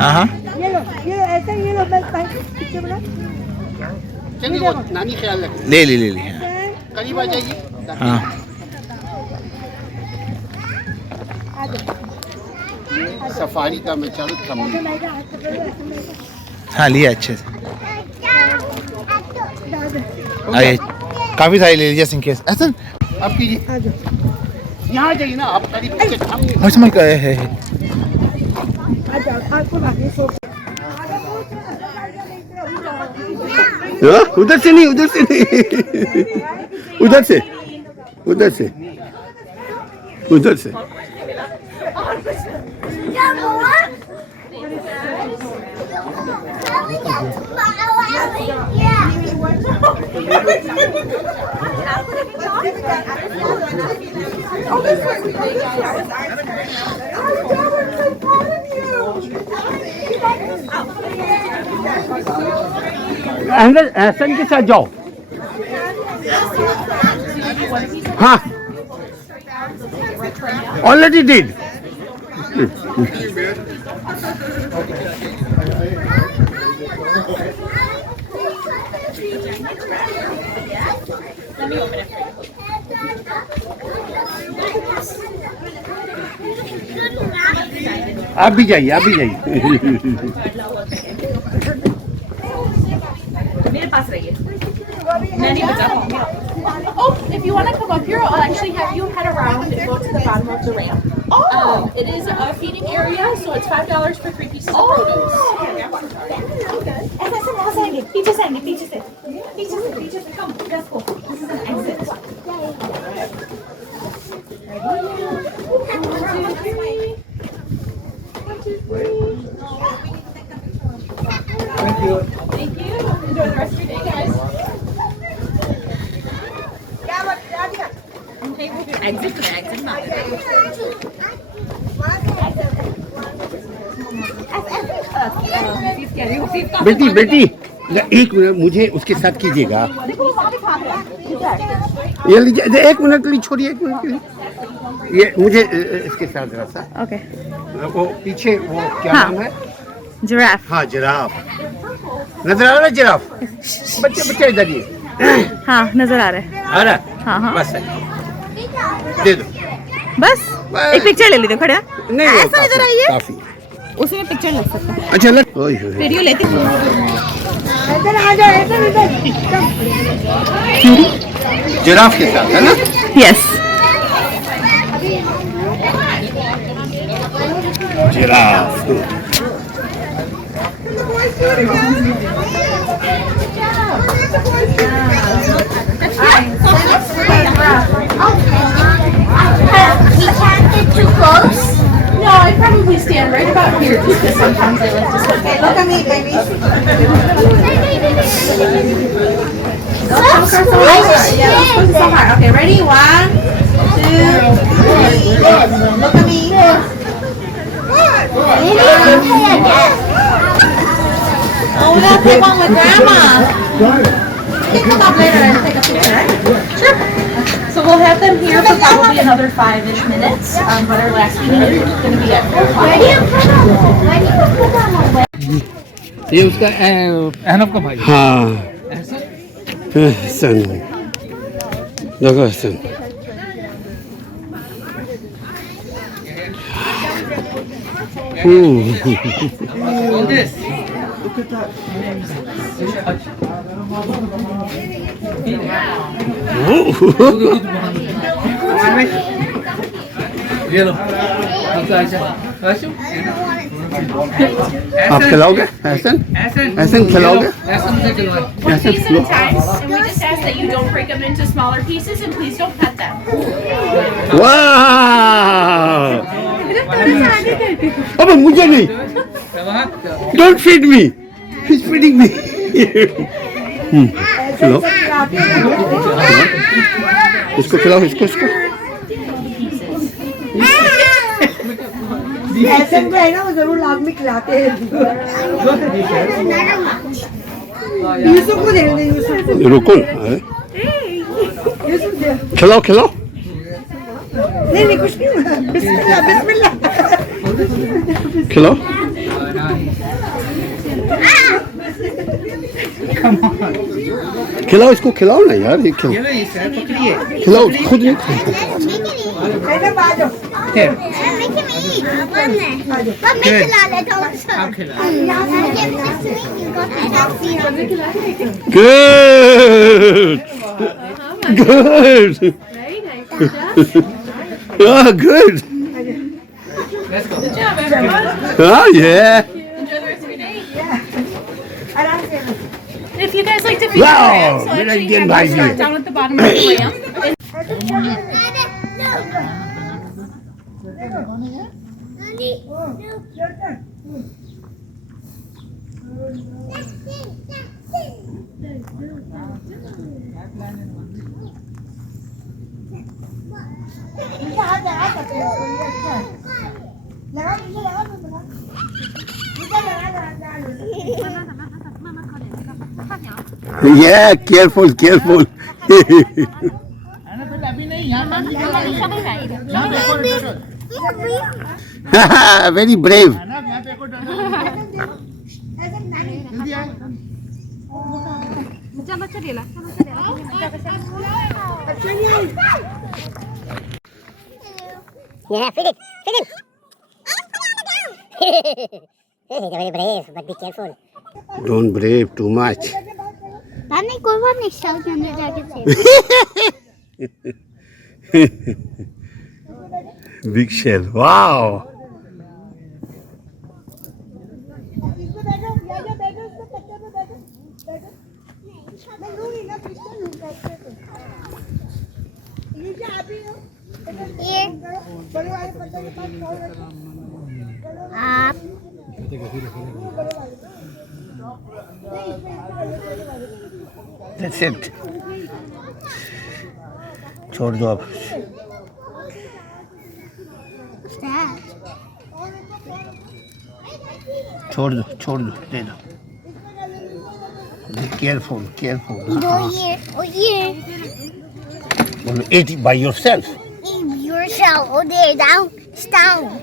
हाँ नानी ख्याल रख ले ली करीब आ जाइए। हाँ सफारी का मैं चालू कम हाँ लिया अच्छे से। आइए काफ़ी सारी ले लीजिए इन केस। ऐसा आप कीजिए यहाँ जाइए ना आप करीब हर्षमल का है उधर से नहीं उधर से नहीं उधर से उधर से उधर से अंदर एहसन के साथ जाओ। हाँ ऑलरेडी डिड। आप भी जाइए आप भी जाइए। मेरे पास रहिए मैं नहीं बचा पाऊंगी। Oh, if you want to come up here, I'll actually have you head around and go to the bottom of the ramp. It is a feeding area, so it's $5 for 3 pieces of produce. पीछे से come, let's go. This is an exit. Thank you. Enjoy the rest of your day, guys. Okay, we'll do exit to the exit, not बेटी बेटी एक minute मुझे उसके साथ कीजिएगा। ये लीजिए एक मिनट के लिए छोड़िए एक मिनट के लिए ये मुझे इसके साथ जरा सा। ओके वो पीछे वो क्या नाम है? जिराफ। हाँ जिराफ नजर आ रहा है जिराफ। बच्चे इधर ये। हाँ नजर आ रहा है। आ रहा है? हाँ बस है दे दो बस एक पिक्चर ले लीजिए खड़े। नहीं ऐसा इधर आइए काफी उसी में पिक्चर लग सकता है। अच्छा लग वीडियो लेते जिराफ के साथ है ना? Yes giraffe We can't get too close. No, I'd probably stand right about here just because sometimes I like to sit. Okay, look at me, baby. Yeah, let's go to Sahar. Okay, ready? 1, 2, 3. Look at me. Oh, we're gonna take one with Grandma. You can come up later and take a picture, right? Sure. So we'll have them here for probably another 5-ish minutes, but our last meeting is going to be at 4 o'clock. ये उसका अहनफ का भाई। हाँ हसन देखो हसन ये लो आप खिलाओगे हसन हसन खिलाओगे One piece at a time, and we just ask that you don't break them into smaller pieces, and please don't pet them. वाह अब मुझे नहीं don't feed me he is feeding me hello इसको खिलाओ, इसको इसको ऐसे में है ना वो जरूर लाभ में खिलाते हैं। यूसुफ को दे दे, यूसुफ को। रुको, यूसुफ दे। खिलाओ खिलाओ। नहीं नहीं कुछ नहीं होगा। बिस्मिल्लाह बिस्मिल्लाह। खिलाओ। खिलाओ इसको, खिलाओ ना यार, ये खिलाओ खिलाओ, खुद नहीं खाओ। मैंने बाजो। Good. Good. Ah, good. Let's go. Good job, everyone. Ah, yeah. Enjoy the rest of your day. And if you guys like to feed Wow, your rats, so मेरा actually इंडियन have भाई them भी है। start down at the bottom of the lamp. Yeah, careful, careful. Very brave. Yeah, feed it, feed it. He's very brave, but be careful. Don't brave too much. बात नहीं, कोई बात नहीं, शल के अंदर जाके सेव। Big shell. Wow. ये आप That's it. छोड़ दो अब। छोड़ दो, दे दो। Be careful, careful. oh yeah, Well, eat it by yourself. yourself, oh there, down, it's down.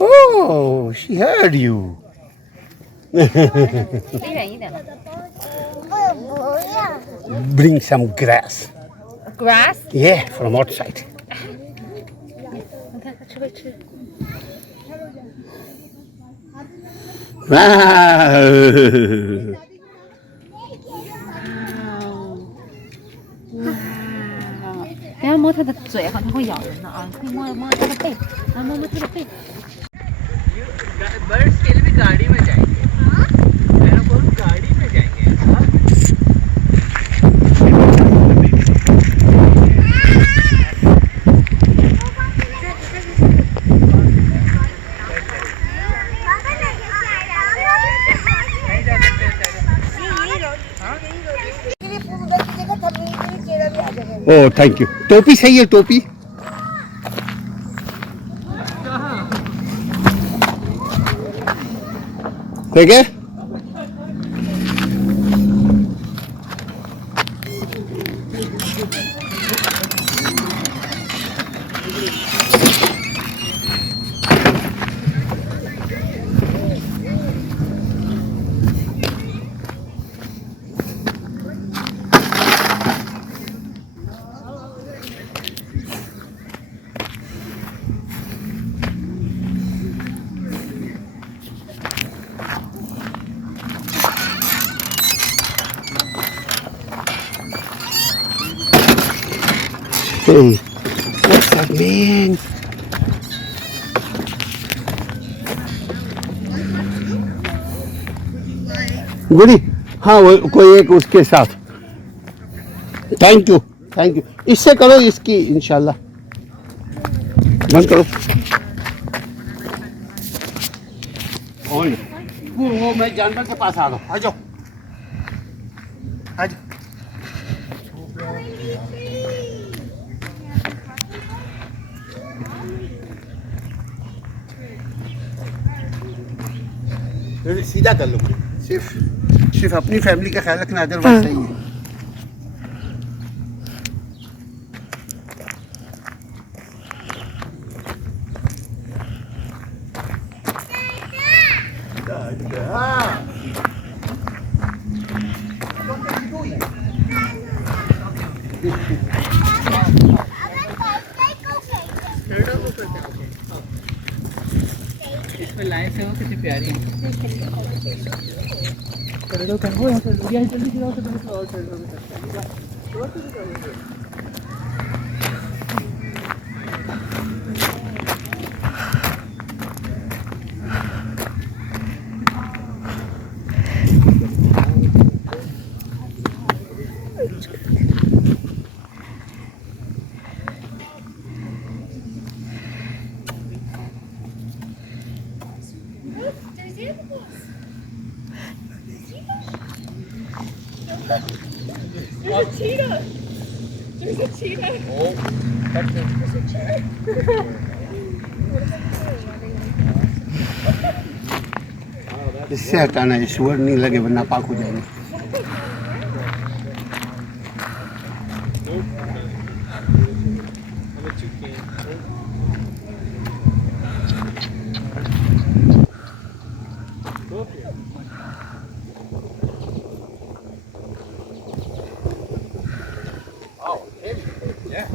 Oh, she heard you. Oh boy. Bring some grass. Grass? Yeah, from outside. Wow.不要摸它的嘴，好像会咬人的啊！可以摸它的背，来摸它的背。 birds के लिए भी गाड़ी में जाएंगे। मैंने बोला गाड़ी में जाएंगे। Oh, thank you. टोपी सही है, टोपी। ठीक है। Hey, what's that, man? Gudi, हाँ वो कोई एक उसके साथ। Thank you, thank you. इससे करो, इसकी इंशाल्लाह। बंद करो। वो मैं जानवर के पास आ रहा हूँ। आ जाओ, आ जाओ। सीधा कर लो, सिर्फ अपनी फैमिली का ख्याल रखना, अदरवाइज सही है। इसमें लाइन से हो कितनी प्यारी है। चलो कर वो यहाँ से जल्दी गिराओ तो और चल There's a cheetah. There's a cheetah. Oh, there's a cheetah. इससे हटाना है, शुगर नहीं लगे वरना पाक हो जाएंगे।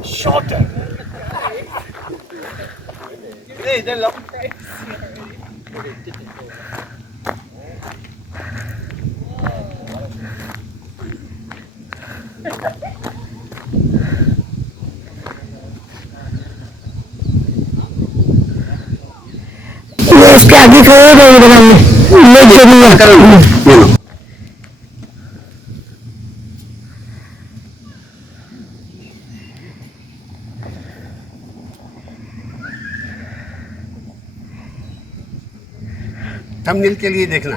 shorter. Hey, they're long. इसके आगे खड़े प्रोग्राम में लेक जेनिवा करो। थंबनेल के लिए देखना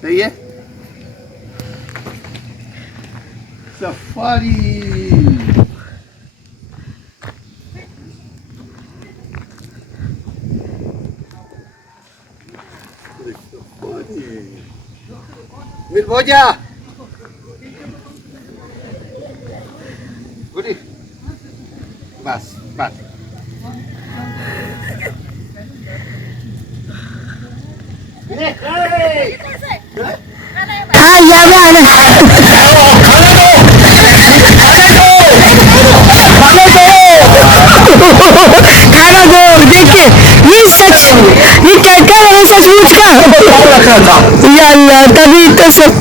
सही है। सफारी मिल भोजा गुडी बस बस हाँ यहाँ खाना दो। देखिए ये सच, ये कहता है सचमुच का। या अल्लाह, तभी तो सब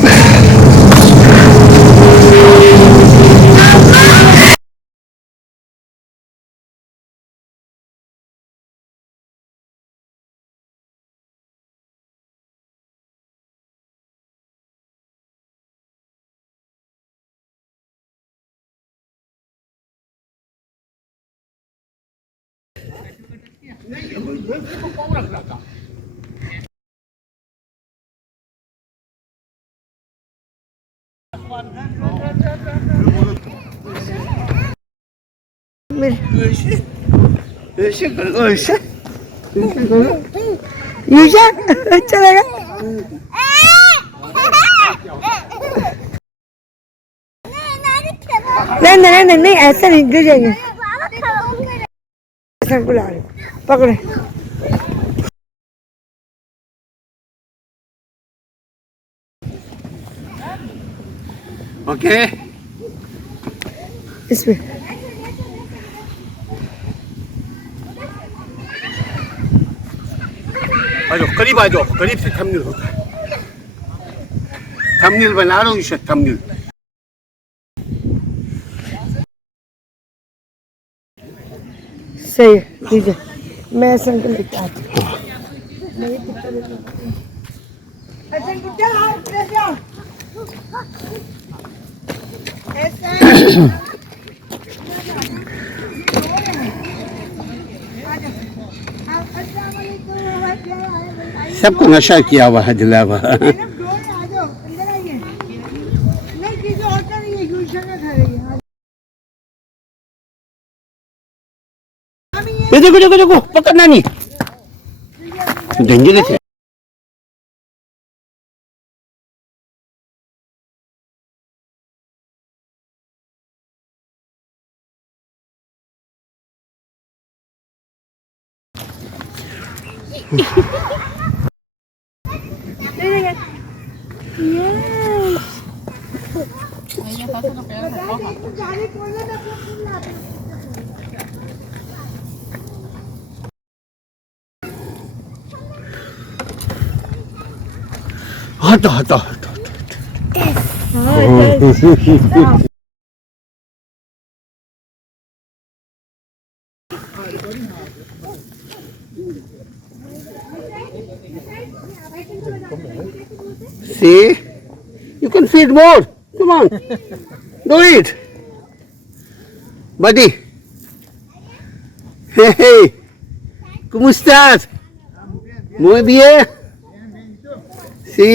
ऐसे करो, ऐसे करो, चलेगा। नहीं ऐसा नहीं, गिर जाएंगे। ऐसा बुला रहे, पकड़े। ओके इसमें आ जाओ, करीब आ जाओ, करीब से थंबनेल होता है। थंबनेल बना रहा हूँ, इसे थंबनेल सही है, ठीक है। मैं संग लेके आती हूँ। सबको नशा किया हुआ है, दिला हुआ है। ये देखो देखो देखो, पकड़ना नहीं। डेंजरस है। हटो हटो हटो See, you can feed more. Come on, do it, buddy. Hey, hey, ¿cómo estás? Muy bien. Sí.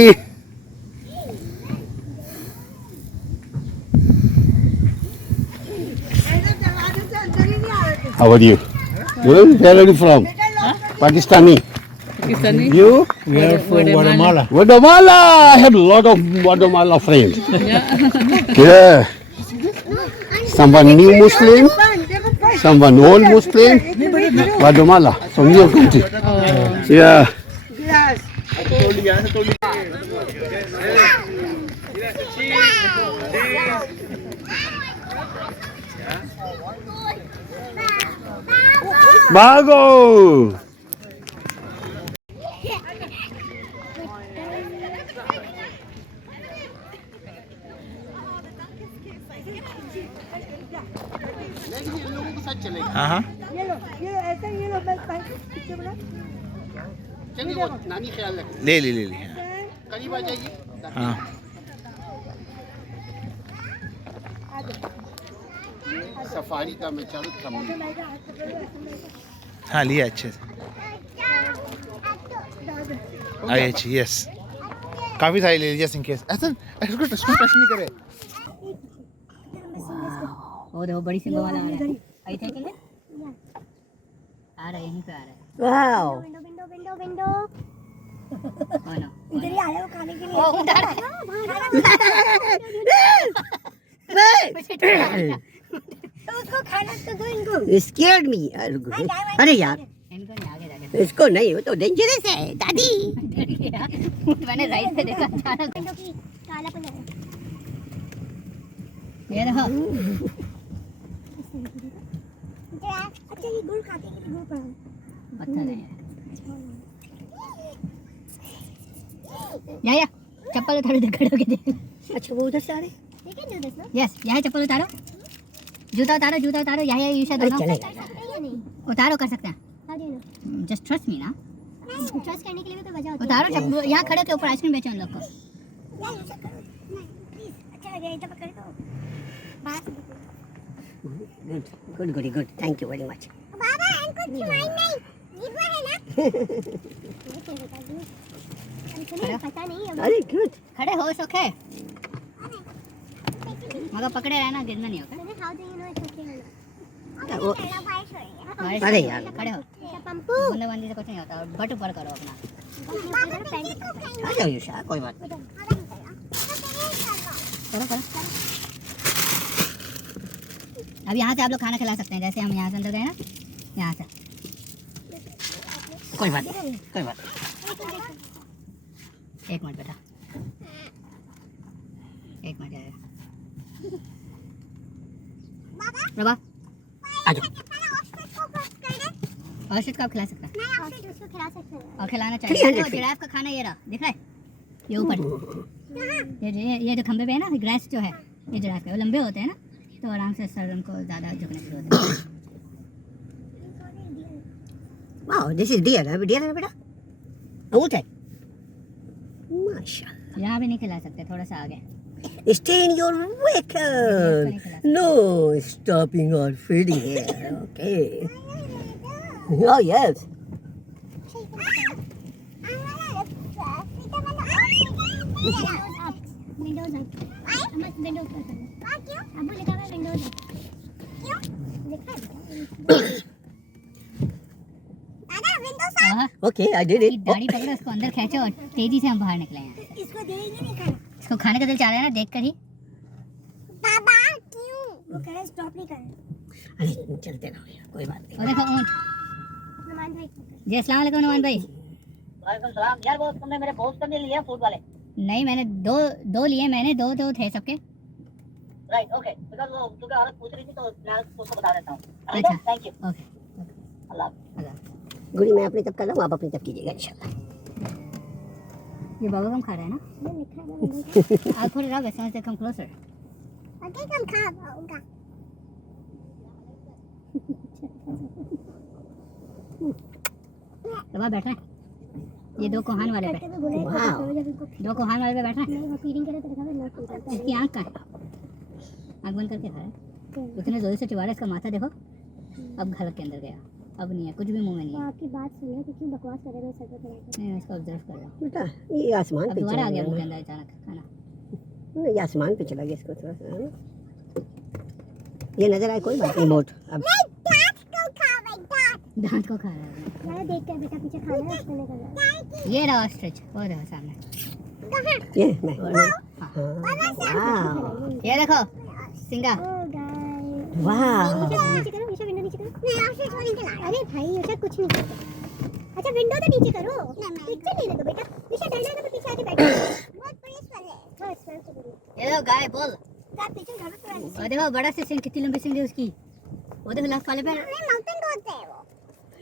How are you? Good. Where are you from? Pakistani. Pakistani? You? We are from Guatemala. Guatemala. I have a lot of Guatemala friends. Yeah. Someone new Muslim, someone old Muslim. Guatemala from your country. Yeah. भागो। हाँ नानी ख्याल रखे। ले ली ले ली करीब आ जाइए। हाँ सफारी का मैं चालू था। हाँ लिया अच्छे से आई अच्छी यस काफ़ी सारी ले ली जस्ट इन केस ऐसा इसको टच नहीं करे वो देखो बड़ी सी वाला आ रहा है आई थे के लिए आ रहा है यहीं पे आ रहा है wow window window window window oh no इधर ही आया वो खाने के लिए तो उसको खाना तो दो इनको स्केर्ड मी अरे यार इनको नहीं आगे जाके इसको नहीं वो तो डेंजरस है दादी मैंने राइट से देखा अचानक विंडो की काला पन है ये देखो अच्छा ये गुड़ खाते हैं गुड़ पर पत्थर है या चप्पल उतारो देख खड़े होके देख अच्छा वो उधर से आ रहे You can do this, no? Yes यहाँ चप्पल उतारो जूता उतारो यहाँ ईशा दोनों सकते हैं या नहीं? उतारो कर सकते हैं How do you know? Just trust me ना ट्रस्ट करने के लिए भी कोई वजह होती है उतारो चप्पल यहाँ खड़े के ऊपर आइसक्रीम बेचो उन लोग को यार ये सब करो नहीं प्लीज अच्छा लगे इधर पकड़ दो बात good good good thank you very much बाबा इनको खिलाएं नहीं जीवा है ना हमको पता नहीं है अरे गुड खड़े हो सोखे मगर पकड़े रहना गिरना नहीं होगा how do you know it's okay वो अरे यार खड़े हो पंपू बूंदाबांदी से कुछ नहीं होता और बट ऊपर करो अपना आ जाओ यूशा कोई बात नहीं करो अब यहाँ से आप लोग खाना खिला सकते हैं जैसे हम यहाँ से अंदर गए ना यहाँ से कोई बात नहीं एक मिनट बेटा एक मिनट आएगा बाबा आ जाओ औषध को आप खिला सकते हैं उसको खिला सकते हैं और खिलाना 300 चाहिए वो जिराफ का खाना ये रहा दिख रहा है ये ऊपर ये जो खंबे पे है ना ग्रास जो है ये जिराफ के वो लंबे होते हैं ना तो आराम से सर उनको ज़्यादा झुकने की जरूरत है वाओ दिस इज डियर है बेटा ऊँट है माशाल्लाह यहाँ भी नहीं खिला सकते थोड़ा सा आगे Stay in your vehicle. No stopping or feeding here. Okay. Oh yes. Windows है हम विंडोज पर करना क्यों अब लिखा है विंडोज क्यों लिखा है दादा विंडोज हाँ। Okay, I did it. दाढ़ी पकड़ो, उसको अंदर खींचो और तेजी से हम बाहर निकले यहाँ से। इसको देंगे नहीं खाना। इसको खाने का दिल चाह रहा है ना देख कर ही। बाबा क्यों? वो कह रहे स्टॉप नहीं करना। अरे चलते रहो यार, कोई बात नहीं। और देखो ऊँट। नुमान भाई जी अस्सलाम वालेकुम नुमान भाई। वालेकुम सलाम। यार वो तुमने मेरे बहुत कम लिए फूड वाले। नहीं मैंने दो लिए, मैंने दो थे सबके। राइट ओके, बिकॉज़ वो क्योंकि औरत पूछ रही थी तो मैं उसको बता देता हूँ। अच्छा थैंक यू। ओके अल्लाह। गुड़ी मैं अपनी तब कर रहा हूँ, आप अपनी तब कीजिएगा इंशाल्लाह। ये बाबा कम खा रहा है ना? ने लिखा है। I'll put it up as soon as they come closer. Okay कम खा पाऊंगा। तो वहाँ बैठना है। ये दो कोहान वाले पे, दो कोहान वाले पे बैठना है। नहीं वो फीडिंग करे तो दिखा मैं फीड करता इसकी आँख कहाँ है? आँख बंद करके खा है। इतने जोर से चिल्ला रहा है, इसका माथा देखो। अब घलक के अंदर गया, अब नहीं है, कुछ भी मुंह में नहीं वो है। आपकी बात सुन कि क्यों बकवास कर रहे हो सर पे चढ़ा नहीं मैं इसको ऑब्जर्व कर रहा हूँ। बेटा ये आसमान अब पे दोबारा आ चला गया गया मुंह के अंदर अचानक खाना। ना, ये आसमान पे चला गया इसको थोड़ा सा है ना? ये नजर आए कोई बात नहीं बोट अब दांत को खा रहा है। मैं देख कर बेटा पीछे खा रहा है उसने कर रहा है। ये रहा ऑस्ट्रिच, वो रहा सामने। ये मैं हाँ। वाह ये देखो सिंगा। ओ गाइस वाह नीचे करो, ईशा विंडो नीचे करो। नहीं आपसे छोड़ नहीं चला। अरे भाई ईशा कुछ नहीं करता। अच्छा विंडो तो नीचे करो। पिक्चर ले लो बेटा। ईशा डर जाएगा तो पीछे आके बैठो। बहुत बड़ी स्मेल है। हां स्मेल तो बड़ी। ये देखो गाय बोल। का पीछे घर पे रहने। और देखो बड़ा सी सिंग, कितनी लंबी सिंग है उसकी। वो देखो लेफ्ट वाले पे। नहीं माउंटेन गोट है वो।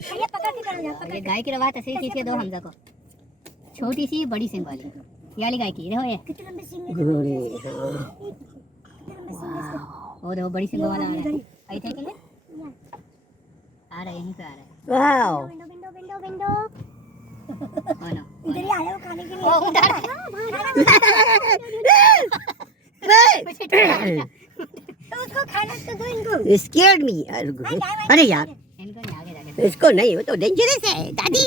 ये पकड़ के करो जा। ये गाय की रवायत ऐसे ही खींच के दो हमजा को। छोटी सी बड़ी सिंग वाली, ये वाली गाय की। देखो ये कितनी लंबी सिंग है। गुड़ी वो देखो बड़ी सिंग वाला आ रहा है। आई थे कि आ रहा है, यहीं पे आ रहा है। वाह window window window window. Oh no इधर ही आया वो खाने के लिए। ओ उधर तो उसको खाना तो दो इनको। स्केर्ड मी अरे यार इनको नहीं आगे जाके। इसको नहीं, वो तो डेंजरस है दादी।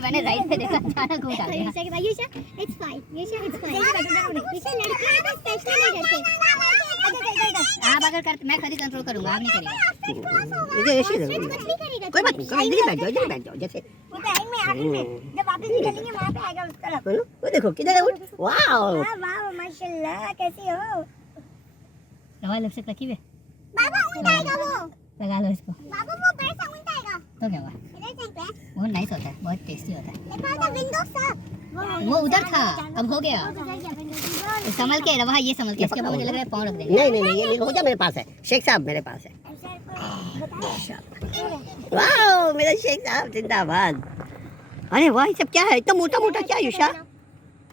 मैंने राइट से देखा, अचानक ऊँट आ गया। ईशा के भाई Isha it's fine. Isha it's fine. Isha लड़कियां तो स्पेशली नहीं डरते। आप अगर करते मैं खुद ही कंट्रोल करूंगा, आप नहीं करेंगे। मुझे ऐसे कुछ नहीं करेगा। कोई बात नहीं, कोई इधर ही बैठ जाओ, इधर ही बैठ जाओ जैसे वो तो आएंगे आगे में। जब वापस निकलेंगे वहां पे आएगा उस तरफ। बोलो, वो देखो किधर है उठ। वाह वाह वाह माशाल्लाह कैसी हो। रवा लिपस्टिक रखी हुई है, बाबा ऊंट आएगा वो। लगा लो इसको। बाबा वो बड़ा सा ऊंट आएगा। तो क्या हुआ? इधर चल पे। वो नाइस होता है, बहुत टेस्टी होता है। देखो द विंडो सब। वो उधर था, अब हो गया। संभल के रवा, ये संभल के। इसके ऊपर मुझे लग रहा है पाँव रख देंगे। नहीं नहीं नहीं, ये हो जा, मेरे पास है शेख साहब, मेरे पास है। वाह मेरा शेख साहब जिंदाबाद। अरे वाह ये सब क्या है, इतना मोटा मोटा क्या यूशा?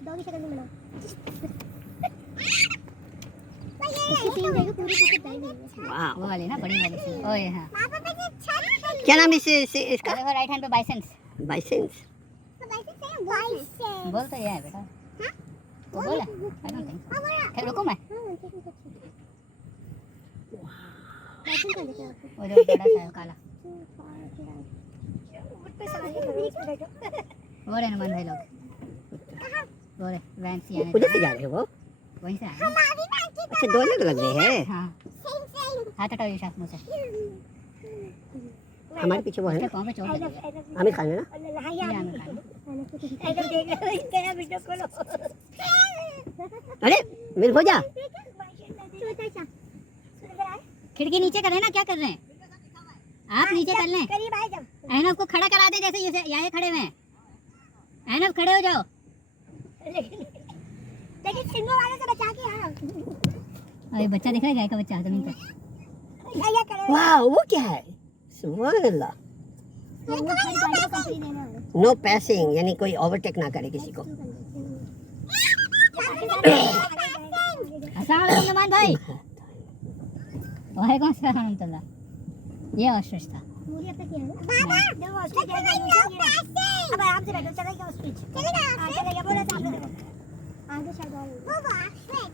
डॉगी शक्ल में बनाओ। पूरी वाह वो वाली ना, बड़ी वाली सी। ओए हाँ, क्या नाम है इसका? देखो राइट हैंड पे बाइसेंस। बाइसेंस। बोल तो ये है बेटा। वो बोला आई डोंट थिंक। फिर रुको मैं, वो जो बड़ा सा है काला, वो रहे नुमान भाई लोग, वो रहे वैन से आने। उधर से जा रहे हो वो? वहीं से आए। अच्छा दो अलग लग रहे हैं। हाँ हाथ हटाओ ये शाख मुँह से। हमारे पीछे वो है इसके ना पाँव पे चोट लगी है। आमिर खान है ना? ये आमिर खान है। एकदम देख रहा हूं इसका वीडियो खोलो। अरे मेरे हो जा। खिड़की नीचे कर रहे हैं ना, क्या कर रहे हैं आप? नीचे कर लें। करीब आए जब। अहनफ को खड़ा करा दे, जैसे ये यहाँ खड़े हुए हैं। अहनफ खड़े हो जाओ। लेकिन सिंगो वाले से बचा के हां। अरे बच्चा दिख रहा है, गाय का बच्चा जमीन पे। या करो। वाह वो क्या है? सुभान अल्लाह। वो हर गाड़ी को कंपनी देना है। नो पैसिंग, यानी कोई ओवरटेक ना करे किसी को। अस्सलाम वालेकुम नुमान भाई। वालेकुम अस्सलाम रहमतुल्लाह। ये ऑस्ट्रिच था। पूरी अब तक किया है बाबा। देखो ऑस्ट्रिच है। अब आराम से बैठो, चलेगा ऑस्ट्रिच। चलेगा चलेगा, बोला था आपने। देखो आगे शायद और बाबा ऑस्ट्रिच।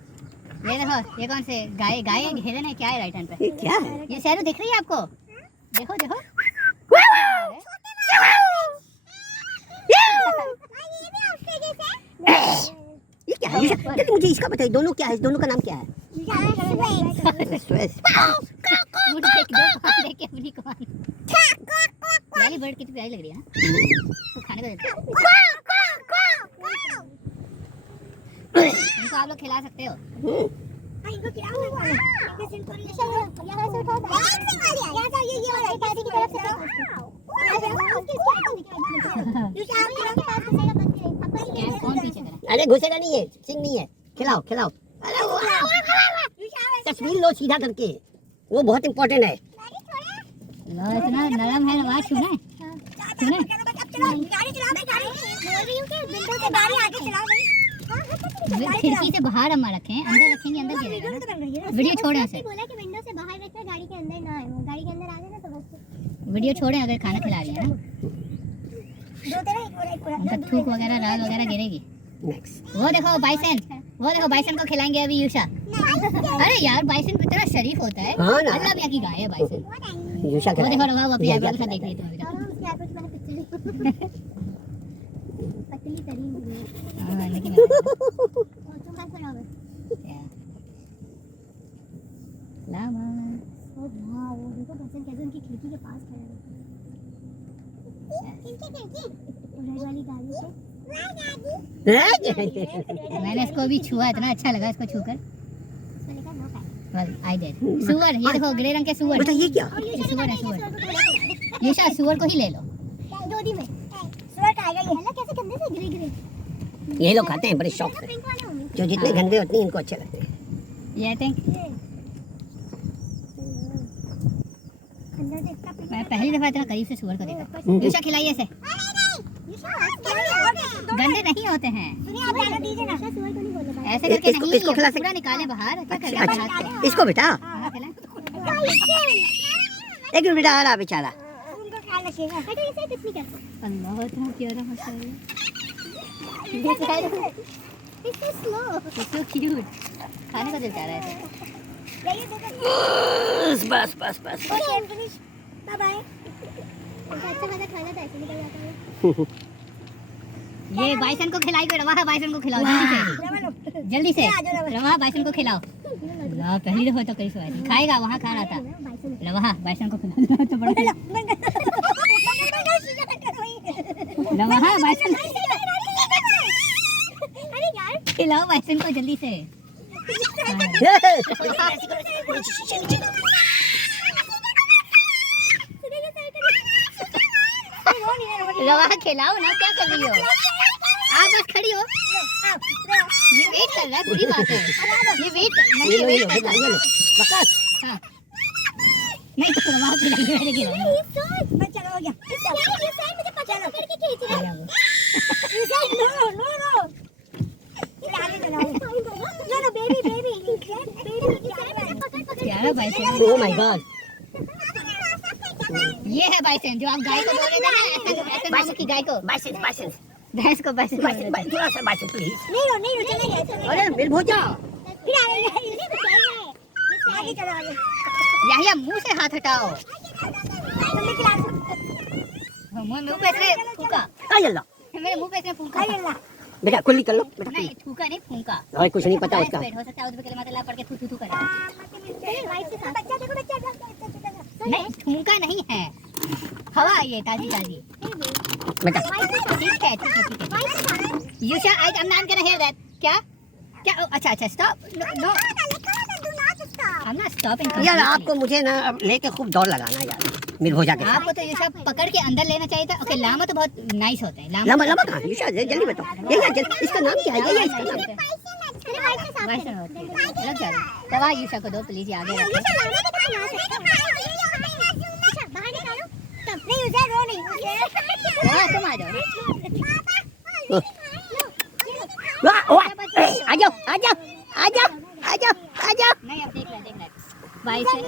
ये देखो, ये कौन से गाय हिरन है क्या है राइट हैंड पे? ये क्या है? ये शहर दिख रही है आपको? देखो देखो। ये क्या है? चलिए मुझे इसका बताइए, दोनों क्या है? इस दोनों का नाम क्या है? स्वेस। उठ देख दो, देख के अपनी कमान। वाली बर्ड कितनी प्यारी लग रही है ना, तो खाने को देते हैं इनको, आप लोग खिला सकते हो। इनको खिलाऊंगा, इनको यहाँ से उठाओ, यहाँ से ये वाला दादी की तरफ से कौन पीछे करा? अरे घुसेगा नहीं है, सिंग नहीं है, खिलाओ खिलाओ। अरे तस्वीर लो सीधा करके, वो बहुत इम्पोर्टेंट है। लो इतना नरम है, वहाँ छूना है, छूना है। खिड़की से बाहर हम रखें, अंदर रखेंगे अंदर गिरेगा ना। वीडियो छोड़े उसे, बोला कि विंडो से बाहर रखना, गाड़ी के अंदर ना आए, वो गाड़ी के अंदर आ जाए ना तो बस। वीडियो छोड़े अगर खाना खिला रही है ना, उनका थूक वगैरह लाल वगैरह गिरेगी। वो देखो बाइसन, वो देखो बाइसन को खिलाएंगे अभी यूशा। अरे यार बाइसन कितना शरीफ होता है, अल्लाह मियां की गाय है बाइसन। वो देखो रवा, वो अपनी आइब्रो के साथ देख रही है तुम्हें। पतली तरी हुई है। हां लेकिन तुम बात करो बस। लामा ओ वाओ, देखो बच्चन कैसे उनकी खिड़की के पास खड़े हैं। इनकी खिड़की रेड वाली गाड़ी से। मैंने इसको अभी छुआ, इतना अच्छा लगा इसको छूकर। Well I did. सुअर, ये देखो ग्रे रंग के सुअर। बेटा ये क्या? ये सुअर है, सुअर। ये शायद सुअर को ही ले लो। गोदी में सुअर का आएगा ये, है ना कैसे गंदे से ग्रे ग्रे। यही लोग खाते हैं बड़े शौक से, जो जितने गंदे उतने इनको अच्छे लगते हैं। ये आई थिंक मैं पहली दफा इतना करीब से सुअर को देखा। यूशा खिलाइए इसे, गंदे नहीं होते हैं। ऐसे करके इसको नहीं, खिला पूरा निकाले बाहर। क्या कर रहे हैं हाथ से? इसको बेटा एक मिनट बेटा, आ रहा बेचारा। अल्लाह इतना प्यारा माशाल्लाह। It's so cute. खाने को दिल चाह रहा है। बस बस बस बस। Bye bye. अच्छा खाना खाना था, ऐसे निकल जाता है। ये बाइसन को खिलाई को, रवा बाइसन को खिलाओ जल्दी से, जल्दी से रवा बाइसन को खिलाओ। अल्लाह पहली दफा तो कहीं से खाएगा, वहाँ खा रहा था। रवा बाइसन को खिला तो बड़ा रवा बाइसन, अरे यार खिलाओ बाइसन को जल्दी से। रवा खिलाओ ना, क्या कर रही हो आप? बस खड़ी हो, ये वेट कर रहा है, बुरी बात है। ये वेट नहीं, वेट कर रहा है। हाँ नहीं तो रवा खिलाइए, मैंने खिलाया। चलो हो गया यार, ये साइड मुझे पकड़ के खींच रहा है। ये साइड नो नो नो, आगे चलो नो बेबी बेबी प्यारा बाइसन। ओह माय गॉड, ये है बाइसन जो आप गाय को बोल रहे थे ना, ऐसे नाम की गाय को, बाइसेंस बाइसेंस भैंस को बाइसन। बाइसेंस थोड़ा सा बाइसेंस प्लीज। नहीं रो चलेगा। अरे मिल भोजा फिर आगे चलो आगे। याहिया मुंह से हाथ हटाओ, मुंह पे से फूंका, आई अल्लाह मेरे मुंह पे से फूंका। बेटा कुल्ली कर लो बेटा। नहीं थूका नहीं, फूंका। और कुछ नहीं पता उसका। हो सकता है उसमें कलमा पढ़ के थू थू थू करे। बच्चा देखो बच्चा नहीं फूंका नहीं है, हवा ये ताजी ताजी। बेटा ठीक है ठीक है ठीक है। Yusha I am not gonna hear that. क्या क्या? अच्छा अच्छा stop, no I am not stopping. यार आपको मुझे ना अब लेके खूब दौड़ लगाना यार मिर्भोजा के साथ। आपको तो यूशा पकड़ के अंदर लेना चाहिए था। ओके लामा तो बहुत नाइस होते हैं। लंबा लंबा कहाँ यूशा, जल्दी बताओ। ये इसका नाम क्या है? ये इसका नाम बाइसन होते हैं। लग जा दवा यूशा को दो प्लीज, आगे रखो। तुम आ जाओ, आ जाओ आ जाओ आ जाओ आ जाओ आ जाओ। नहीं अब देख ले बाइसन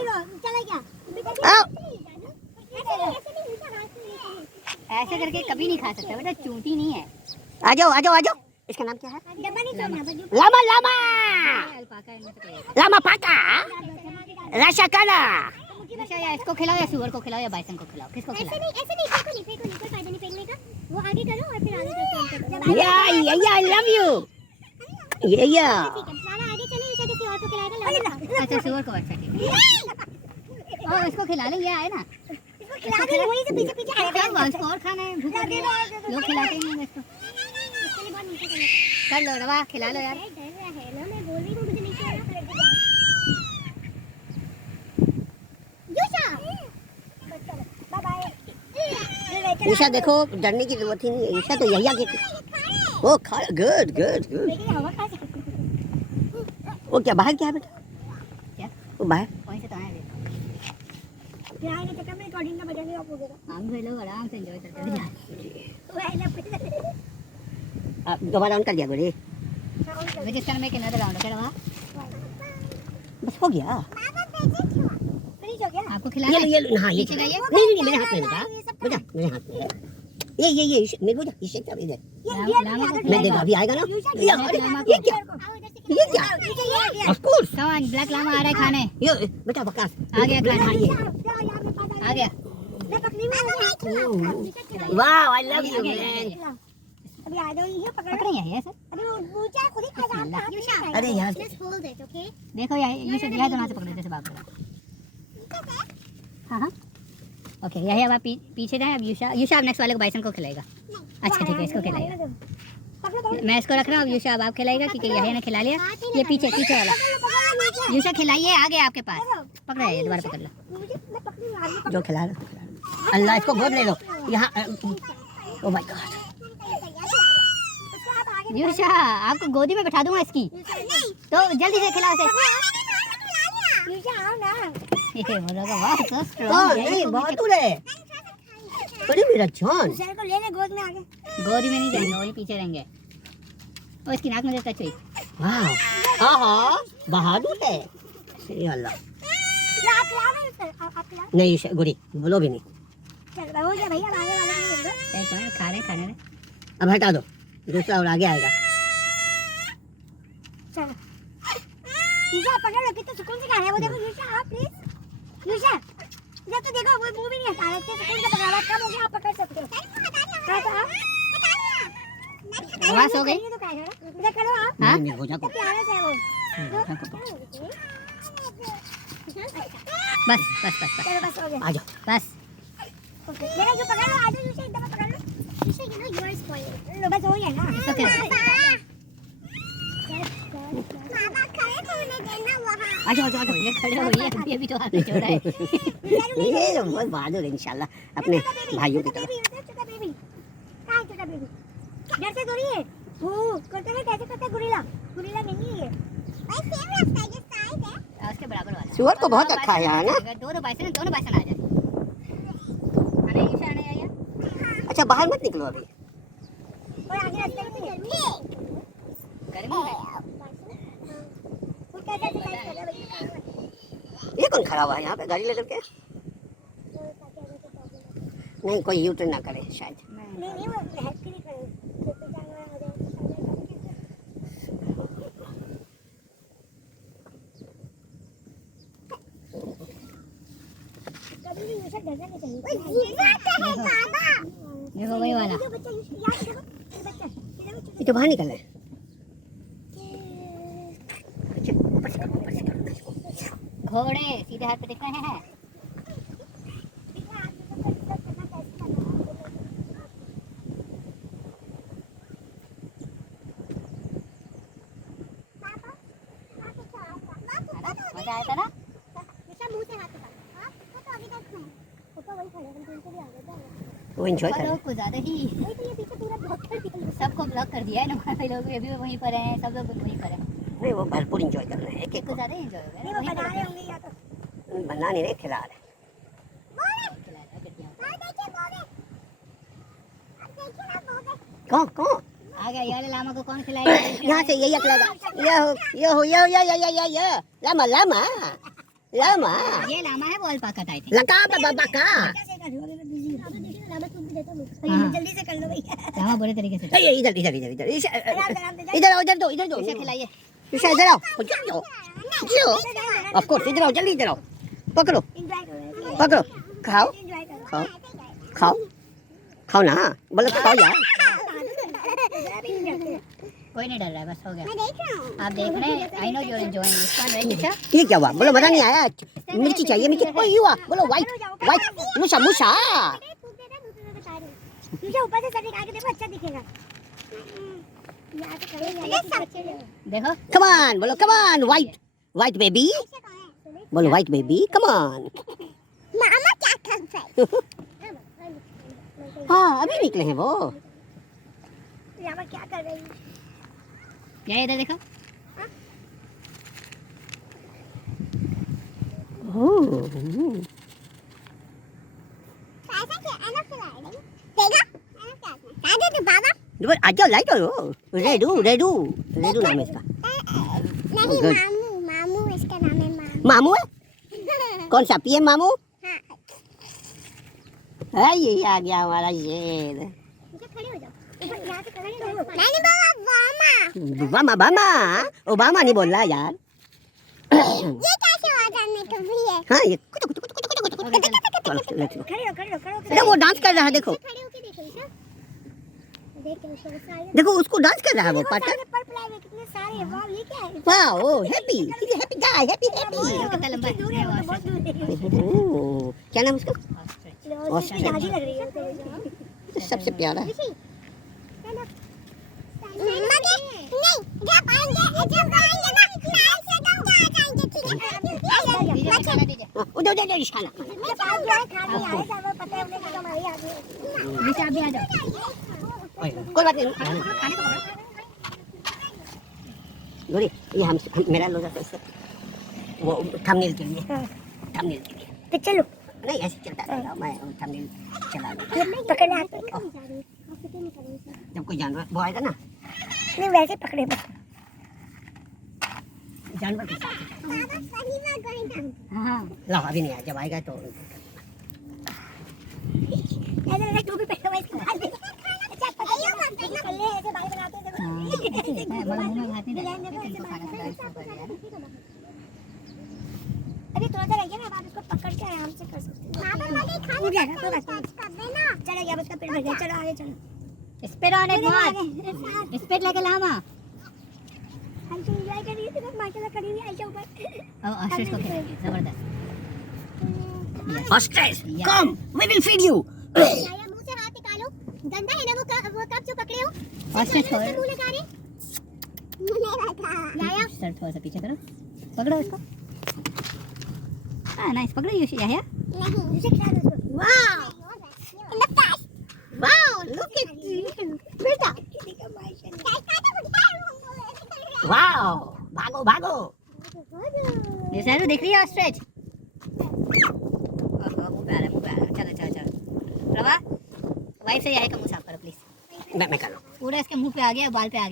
ऐसे करके कभी नहीं खा सकता बेटा, चूंटी नहीं है। आ जाओ आ जाओ आ जाओ। इसका नाम क्या है? लामा लामा लामा पाका रशाकाला। अच्छा या इसको खिलाओ या सुअर को खिलाओ या बाइसन को खिलाओ, किसको खिलाओ? ऐसे नहीं फेंको नहीं कोई फायदा नहीं फेंकने का। वो आगे करो और फिर आगे करो। या आई लव यू। या मामा आगे चले, इसे किसी और को खिलाएगा। अच्छा सुअर को, अच्छा ठीक है। और इसको खिला लें, ये आए ना। खिला दे, वहीं से पीछे पीछे आएगा। इसको और खाना है, भूख लगी है, लोग खिलाते नहीं हैं इसको। इसके लिए बहुत नीचे चलो। कर लो रवा, खिला लो यार। डर रहा है ना, मैं बोल रही हूँ मुझे नीचे आना पड़ेगा। यूशा बाय बाय। ईशा देखो डरने की जरूरत ही नहीं है, ईशा तो यही आगे वो खा गुड गुड गुड। लेकिन हवा खा सकते। वो क्या बाहर क्या है बेटा? क्या? वो बाहर वहीं से तो आए थे। फिर आएंगे चक्कर में रिकॉर्डिंग का बजाने आप हो गया। हम भी लोग आराम से एंजॉय करते हैं। वो है ना फिर। आप दोबारा ऑन कर दिया गोरी? We just gonna make another round, okay रवा? बस हो गया। फिनिश हो गया। आपको खिलाना है? ये लो हाँ ये नीचे जाइए। नहीं मेरे हाथ में बेटा मेरे हाथ में है। ये मेरे को इसे क्या इधर मैं देखा अभी आएगा ना। ये क्या of course Come on, black llama आ रहा है खाने। ये बेटा बकास आ गया खाना। आ गया। मैं पकड़ी में wow I love you man. अभी आ जाओ, ये पकड़ पकड़ रही है सर। अभी वो ऊंचा खुद ही खा जाता है। अरे यार Just hold it, okay? देखो ये से दिया तो वहाँ से पकड़ो जैसे बाप को। हाँ ओके यही अब आप पीछे जाएं। अब यूशा अब नेक्स्ट वाले को बाइसन को खिलाएगा। अच्छा ठीक है इसको खिलाएगा। मैं इसको रख रहा हूँ। अब यूशा अब आप खिलाएगा क्योंकि यही ने खिला लिया। ये पीछे वाला यूशा खिलाइए आ गया आपके पास। पकड़ा है दोबारा पकड़ लो। जो खिला रहा अल्लाह इसको गोद ले लो यहाँ। ओ माय गॉड यूशा आपको गोदी में बैठा दूंगा इसकी, तो जल्दी से खिलाओ इसे। यूशा आओ ना। ये बोलोगा वाह so strong। नहीं बहुत दूर है। अरे मेरा जान सर को ले ले गोद में आगे। गोदी में नहीं जाएंगे, वही पीछे रहेंगे। और इसकी नाक में टच हुई। वाह आहा बहादुर है। ये अल्लाह आप खिला रहे हो सर? आप खिला। नहीं गोरी बोलो भी नहीं। चल हो गया भैया, आगे वाले को दे दो। एक बार खा रहे अब हटा दो दूसरा और आगे आएगा। चलो यूशा पकड़ लो, कितना सुकून से खा रहा है वो। देखो यूशा आप प्लीज यूशा जब तो देखो वो मुंह भी नहीं हटा रहा है, सुकून से पकड़ा हुआ। कब हो गया आप पकड़ सकते हो। हाँ तो आप आवाज हो गई तो खाएगा ना, इधर करो आप। हाँ नहीं हो जा को प्यारे से वो बस बस बस बस चलो बस हो गया। आ जाओ बस मेरा जो पकड़ लो, आ जाओ यूशा एकदम पकड़ लो। Yusha you know you are spoiling. लो बस हो गया ना। ओके आ जाओ ये खड़े हुई है अभी तो हाथ में छोड़ा है। ये तो बहुत बहादुर है इंशाल्लाह अपने भाइयों की तरह। छोटा बेबी कहाँ है छोटा बेबी? घर से दूरी है वो करते हैं। कैसे करते हैं? गुरिल्ला नहीं है ये। भाई सेम रास्ता है, ये साइड है उसके बराबर वाला। सुअर को बहुत रखा है यहाँ ना। दोनों बाइसन आ जाए। आने यूशा आने आया। अच्छा बाहर मत निकलो अभी। और आगे रास्ते में तो गर्मी है। गर्मी है। वो कैसे एक्सरसाइज कर रहा है भैया? ये कौन खड़ा हुआ है यहाँ पे गाड़ी लेकर के? नहीं कोई यू टर्न ना करे शायद। नहीं वो हेल्प के लिए खड़े हैं। तो जानवर हो जाए। कभी भी यूशा डरना नहीं चाहिए। ओए जीवा है बाबा। देखो वही वाला। ये बच्चा यार देखो ये बच्चा ये तो बाहर निकल रहा है। घोड़े सीधे हाथ पे दिख रहे हैं। मजा आया था ना? मुंह से हाथ उठा। हां तो आगे तक नहीं। ऊपर वही खड़े हैं, उनके भी आगे जाओ। वो एंजॉय कर रहे हैं। कुछ ज्यादा ही वही तो ये पीछे पूरा ब्लॉक कर दिया। सबको ब्लॉक कर दिया है ना। भाई लोग अभी भी वहीं पर हैं, सब लोग वहीं पर हैं। नहीं वो भरपूर एंजॉय कर रहे हैं। एक एक कुछ ज्यादा ही एंजॉय हो गया। नहीं वो बना रहे होंगे या तो बना नहीं रहे खिला रहे। कौन आ गया ये वाले लामा को कौन खिलाएगा? यहाँ से यही अकलेगा। ये लामा लामा लामा ये लामा है वो अल्पाका टाइप है। लगा बाबा का जल्दी से कर लो भैया। लामा बुरे तरीके से इधर इधर इधर इधर इधर आओ इधर दो इसे खिलाइए। ईशा इधर आओ जो ऑफ कोर्स इधर आओ जल्दी इधर आओ। पकड़ो पकड़ो खाओ खाओ खाओ खाओ ना बोलो तो खाओ यार। कोई नहीं डर रहा है, बस हो गया। आप देख रहे हैं। I know you are enjoying this one right? अच्छा ये क्या हुआ बोलो मजा नहीं आया। मिर्ची चाहिए मिर्ची। ओए हुआ बोलो वाइट वाइट मुसा मुसा तू दे दे दूसरे बता रही तुझे ऊपर से सर निकाल के देखो अच्छा दिखेगा यहाँ से खड़े देखो कम ऑन बोलो come on white white baby बोलो वाइट बेबी कम ऑन मामा क्या कर रहा है हाँ अभी निकले हैं वो यहाँ पर क्या कर रही है क्या इधर देखो ऐसा क्या एनफ चला रही देगा एनफ क्या है तो बाबा आ जाओ लाइट हो रेडू रेडू रेडू नाम है इसका नहीं Good. मामू मामू इसका नाम है मामू मामू है कौन सा पीएम मामू हाँ ये आ गया हमारा शेर मुझे खड़े हो जाओ यहाँ से खड़े हो नहीं बाबा बामा बामा ओबामा नहीं बोल रहा यार ये कैसे आवाज आने को भी है हाँ ये कुछ चलो चलो खड़े हो अरे वो डांस कर रहा है देखो खड़े होके देखो इसे देखो उसको सारे देखो उसको डांस कर रहा है वो पार्टनर पर्पल आए हुए कितने सारे वाह ये क्या है वाह ओ happy happy guy happy happy कितना लंबा दूर है वो तो बहुत दूर है क्या नाम उसका उसकी जहाज़ी लग रही है सबसे प्यारा है नहीं जब आएंगे ना ऐसे दम आ जाएंगे ठीक है उधर उधर निशाना खाने आए सब पता है उन्हें कब हमारी आ गई निशा भी आ जाओ कोई बात नहीं गोरी ये हम मेरा लोग कैसे वो थंबनेल के लिए तो चलो नहीं ऐसे चलता रहेगा मैं थंबनेल चला दूंगा पकड़ने हाथ जब कोई जानवर वो आएगा ना नहीं वैसे पकड़े बस जानवर के साथ हाँ ला अभी नहीं आया जब आएगा तो ऐसे टोपी पहना हुआ इसके बाल अच्छा पकड़ियो मत पहले ऐसे बाल बनाते थे अभी थोड़ा सा रहिए ना बाद उसको पकड़ के आराम से कर सकते हैं उठ जाएगा कोई बात नहीं चलो अब उसका पेट भर गया चलो आगे चलो speed on it more speed like a llama हम तो एंजॉय कर रही थी बस माशाल्लाह खड़ी हुई आयशा ऊपर ऑस्ट्रिच को खेलेंगे जबरदस्त ostrich come we will feed you याया मुंह से हाथ निकालो गंदा है ना वो कब जो पकड़े हो ऑस्ट्रिच को मुंह लगा रहे नहीं रखा याया सर थोड़ा सा पीछे करो पकड़ो इसको हाँ नाइस पकड़ो ये याया नहीं उसे खिला दो उसको wow in the pass wow look at बेटा वाओ भागो भागो निशा तो देख रही है ऑस्ट्रिच मुंह पे आ रहा चलो प्रभा वाइफ से याया का मुंह साफ करो प्लीज मैं कर लूँ पूरा इसके मुंह पे आ गया बाल पे आ गया